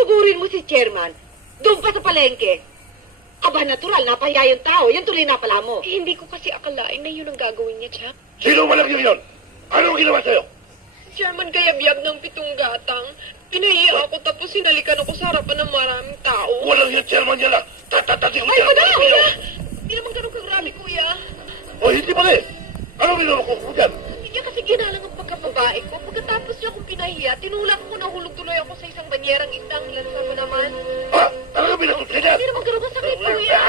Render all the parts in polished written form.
susugurin mo si chairman, doon pa sa palengke. Aba, natural, napahiya yung tao. Yan tuloy na pala mo. Eh, hindi ko kasi akalain na yun ang gagawin niya, Jack. Sino walang yun? Ano ang ginawa sa'yo? Chairman, gayab-yab ng 7 gatang. Pinahiya ako tapos sinalikan ako sa harapan ng maraming tao. Walang yung chairman niya na. Tatatating ko Ay, siya. madam! Kuya! Hindi naman ganun kagrabe, kuya. O, hindi pala eh. Ano niloloko ko dyan? Hindi niya kasi ginalang ang pagkababae ko. Pagkatapos niya akong pinahiya, tinulak ko, nahulog tuloy ako sa isang banyerang isdang lansa mo naman. Ha? Talaga binatot ka dyan? Hindi naman ganun masakit, kuya.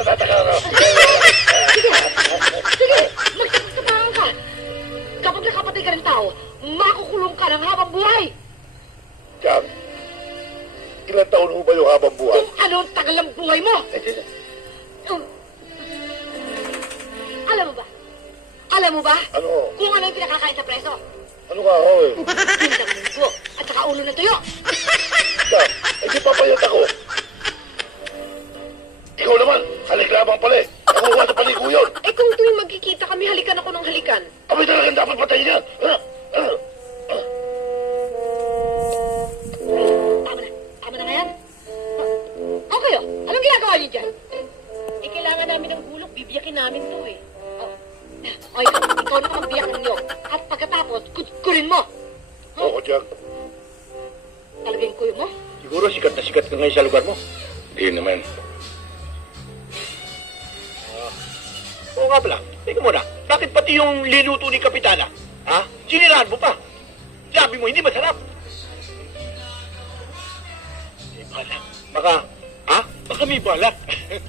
Natataka ako. Sige, magsasabahan ka. Kapag nakapatay ka ng tao, makukulong ka ng habang buhay. Jack, ilang taon ho ba yung habang buhay? Kung ano ang tagal ng buhay mo. Alam mo ba? Alam mo ba? Ano? Kung ano yung pinakakain sa preso? Ano nga ho eh? Pindang munggo at saka ulo ng tuyo. Jack, eh di papayat ako. Ikaw naman, haliklabang pala eh. Nakuha sa paligo yun. Eh kung tuwing magkikita kami, halikan ako ng halikan. Kami talagang dapat patayin yan. Tama na nga yan. Okay, oh. Anong ginagawa niyo dyan? Eh kailangan namin ng gulok, bibiyakin namin to eh. O ikaw na magbiyak ng niyog. At pagkatapos, kurin mo. Oo, Jack. Talagang kuyo mo? Siguro sikat na sikat ka ngayon sa lugar mo. Hindi naman. Oo nga pala. Teka muna. Bakit pati yung linuto ni Kapitana? Ha? Sinirahan mo pa. Sabi mo, hindi masarap. May balak. Baka, ha? Baka may balak.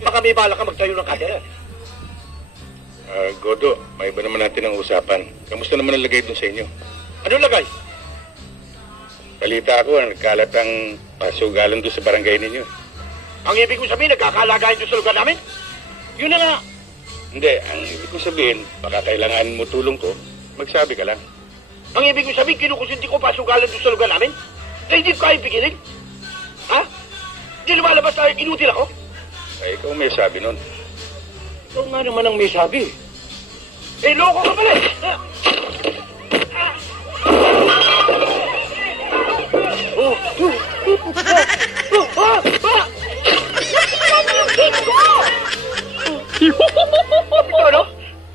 Baka may balak ka magtayo ng kadera. Godo, may iba naman natin ang usapan. Kamusta naman ang lagay dun sa inyo? Ano lagay? Balita ako, nagkalat ang pasugalan doon sa barangay ninyo. Ang ibig mo sabihin, nagkakalagayan doon sa lugar namin? Yun na nga. Hindi, ang ibig ko sabihin, baka kailangan mo tulong ko, magsabi ka lang. Ang ibig mo sabihin, kinukusinti ko pasugalan doon sa lugar namin? Na hindi ko kaya bigilin? Ha? Di lumalabas tayo, inutil ako? Ay, ikaw may sabi nun. Ikaw nga naman ang may sabi. Eh, loko ka pala eh! Ano?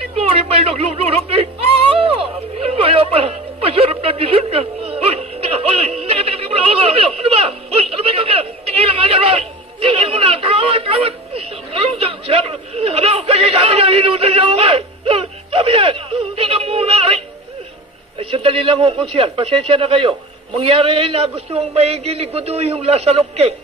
Ikaw rin may naglulunok eh! Oo! Kaya pala, masarap na dessert ka. Hoy! Teka! Teka muna! Ano ba? Hoy! Ano ba ito ka? Tigilan nga dyan! Tigil mo na! Tawad! Ano? Kasi sabi niya, hinutan niya ako eh! Sabi niya, tika muna! Ay, sandali lang ho, konsyal. Pasensya na kayo. Mangyari na gusto mong maigilig ko doon yung lasalok cake.